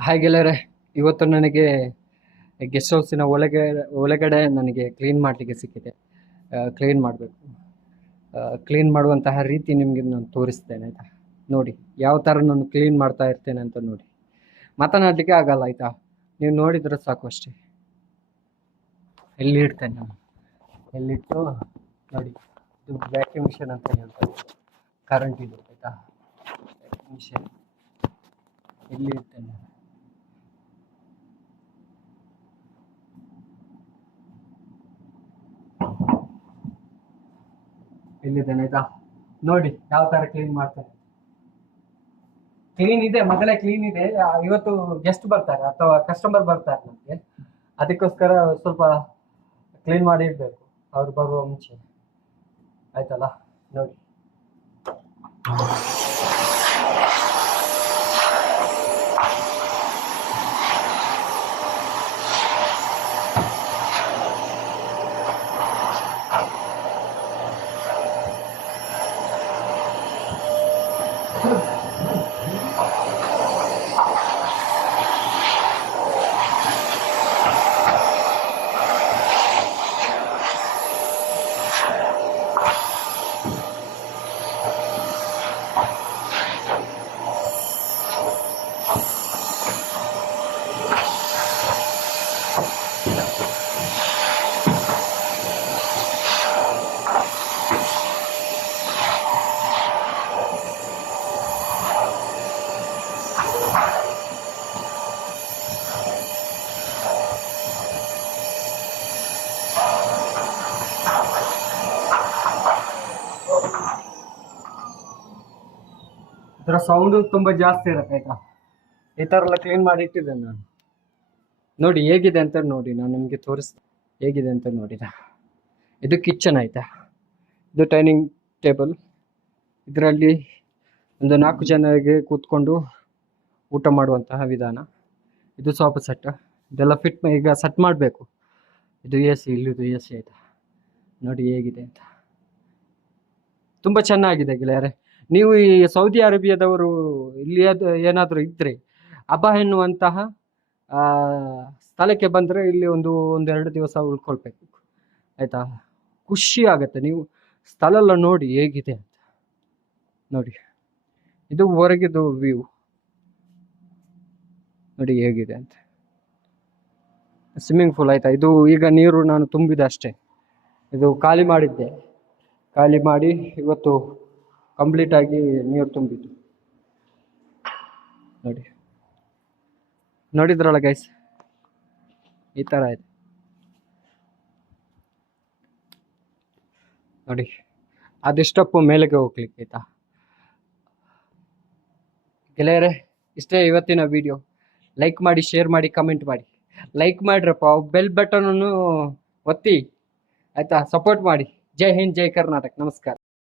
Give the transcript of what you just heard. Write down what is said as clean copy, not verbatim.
Hi ಗೆಳೆಯರೆ, ಇವತ್ತು ನನಗೆ ಗೆಸ್ಟ್ ಹೌಸಿನ ಒಳಗಡೆ ನನಗೆ ಕ್ಲೀನ್ ಮಾಡಲಿಕ್ಕೆ ಸಿಕ್ಕಿದೆ. ಕ್ಲೀನ್ ಮಾಡಬೇಕು. ಕ್ಲೀನ್ ಮಾಡುವಂತಹ ರೀತಿ ನಿಮಗೆ ನಾನು ತೋರಿಸ್ತೇನೆ ಆಯಿತಾ. ನೋಡಿ ಯಾವ ಥರ ನಾನು ಕ್ಲೀನ್ ಮಾಡ್ತಾ ಇರ್ತೇನೆ ಅಂತ ನೋಡಿ. ಮಾತನಾಡಲಿಕ್ಕೆ ಆಗಲ್ಲ ಆಯಿತಾ, ನೀವು ನೋಡಿದರೆ ಸಾಕು ಅಷ್ಟೇ. ಎಲ್ಲಿ ಇಡ್ತೇನೆ ನಾನು, ಎಲ್ಲಿಟ್ಟು ನೋಡಿ. ಇದು ವ್ಯಾಕ್ಯೂಮ್ ಮಿಷನ್ ಅಂತ ಹೇಳ್ತಾರೆ, ಕರೆಂಟ್ ಇದು ಆಯಿತಾ. ವ್ಯಾಕ್ಯೂಮ್ ಮಿಷನ್ ಎಲ್ಲಿ ಇಡ್ತೇನೆ, ಇಲ್ಲಿದ್ದೇನೆ ಆಯ್ತಾ. ನೋಡಿ ಯಾವ ತರ ಕ್ಲೀನ್ ಮಾಡ್ತಾರೆ. ಕ್ಲೀನ್ ಇದೆ ಮಗಳೇ, ಕ್ಲೀನ್ ಇದೆ. ಇವತ್ತು ಗೆಸ್ಟ್ ಬರ್ತಾರೆ ಅಥವಾ ಕಸ್ಟಮರ್ ಬರ್ತಾರೆ ನಮಗೆ, ಅದಕ್ಕೋಸ್ಕರ ಸ್ವಲ್ಪ ಕ್ಲೀನ್ ಮಾಡಿ ಇಡ್ಬೇಕು ಅವ್ರು ಬರುವ ಮುಂಚೆ ಆಯ್ತಲ್ಲ. ನೋಡಿ ಇದರ ಸೌಂಡು ತುಂಬ ಜಾಸ್ತಿ ಇರುತ್ತೆ ಆಯ್ತಾ. ಈ ಥರ ಎಲ್ಲ ಕ್ಲೀನ್ ಮಾಡಿ ಇಟ್ಟಿದ್ದೇನೆ ನಾನು. ನೋಡಿ ಹೇಗಿದೆ ಅಂತ ನೋಡಿ, ನಾನು ನಿಮಗೆ ತೋರಿಸ್ತೇನೆ ಹೇಗಿದೆ ಅಂತ ನೋಡಿದ. ಇದು ಕಿಚನ್ ಆಯ್ತಾ, ಇದು ಡೈನಿಂಗ್ ಟೇಬಲ್. ಇದರಲ್ಲಿ ಒಂದು 4 ಜನರಿಗೆ ಕೂತ್ಕೊಂಡು ಊಟ ಮಾಡುವಂತಹ ವಿಧಾನ. ಇದು ಸೋಫಾ ಸೆಟ್, ಇದೆಲ್ಲ ಈಗ ಸೆಟ್ ಮಾಡಬೇಕು. ಇದು ಎ ಸಿ, ಇಲ್ಲಿದು ಎ ಸಿ ಆಯ್ತಾ. ನೋಡಿ ಹೇಗಿದೆ ಅಂತ, ತುಂಬ ಚೆನ್ನಾಗಿದೆ ಗೆಳೆಯರೆ. ನೀವು ಈ ಸೌದಿ ಅರೇಬಿಯಾದವರು ಇಲ್ಲಿ ಏನಾದರೂ ಇದ್ದರೆ, ಅಬಾ ಎನ್ನುವಂತಹ ಸ್ಥಳಕ್ಕೆ ಬಂದರೆ ಇಲ್ಲಿ ಒಂದೆರಡು ದಿವಸ ಉಳ್ಕೊಳ್ಬೇಕು ಆಯಿತಾ. ಖುಷಿ ಆಗುತ್ತೆ. ನೀವು ಸ್ಥಳ ಎಲ್ಲ ನೋಡಿ ಹೇಗಿದೆ ಅಂತ ನೋಡಿ. ಇದು ಹೊರಗಿದು ವ್ಯೂ ನೋಡಿ ಹೇಗಿದೆ ಅಂತ. ಸ್ವಿಮ್ಮಿಂಗ್ ಪೂಲ್ ಆಯಿತಾ. ಇದು ಈಗ ನೀರು ನಾನು ತುಂಬಿದೆ ಅಷ್ಟೇ, ಇದು ಖಾಲಿ ಮಾಡಿದ್ದೆ. ಖಾಲಿ ಮಾಡಿ ಇವತ್ತು ಕಂಪ್ಲೀಟ್ ಆಗಿ ನೀರು ತುಂಬಿದ್ದು ನೋಡಿ. ನೋಡಿದ್ರಲ್ಲ ಗೈಸ್, ಈ ಥರ ಇದೆ ನೋಡಿ. ಅದಿಷ್ಟಪ್ಪು ಮೇಲೆಗೆ ಹೋಗ್ಲಿಕ್ಕೆ ಆಯ್ತಾ ಗೆಳೆಯರೆ. ಇಷ್ಟೇ ಇವತ್ತಿನ ವಿಡಿಯೋ. ಲೈಕ್ ಮಾಡಿ, ಶೇರ್ ಮಾಡಿ, ಕಮೆಂಟ್ ಮಾಡಿ. ಲೈಕ್ ಮಾಡ್ರಪ್ಪ, ಬೆಲ್ ಬಟನನ್ನು ಒತ್ತಿ ಆಯ್ತಾ, ಸಪೋರ್ಟ್ ಮಾಡಿ. ಜೈ ಹಿಂದ್, ಜೈ ಕರ್ನಾಟಕ, ನಮಸ್ಕಾರ.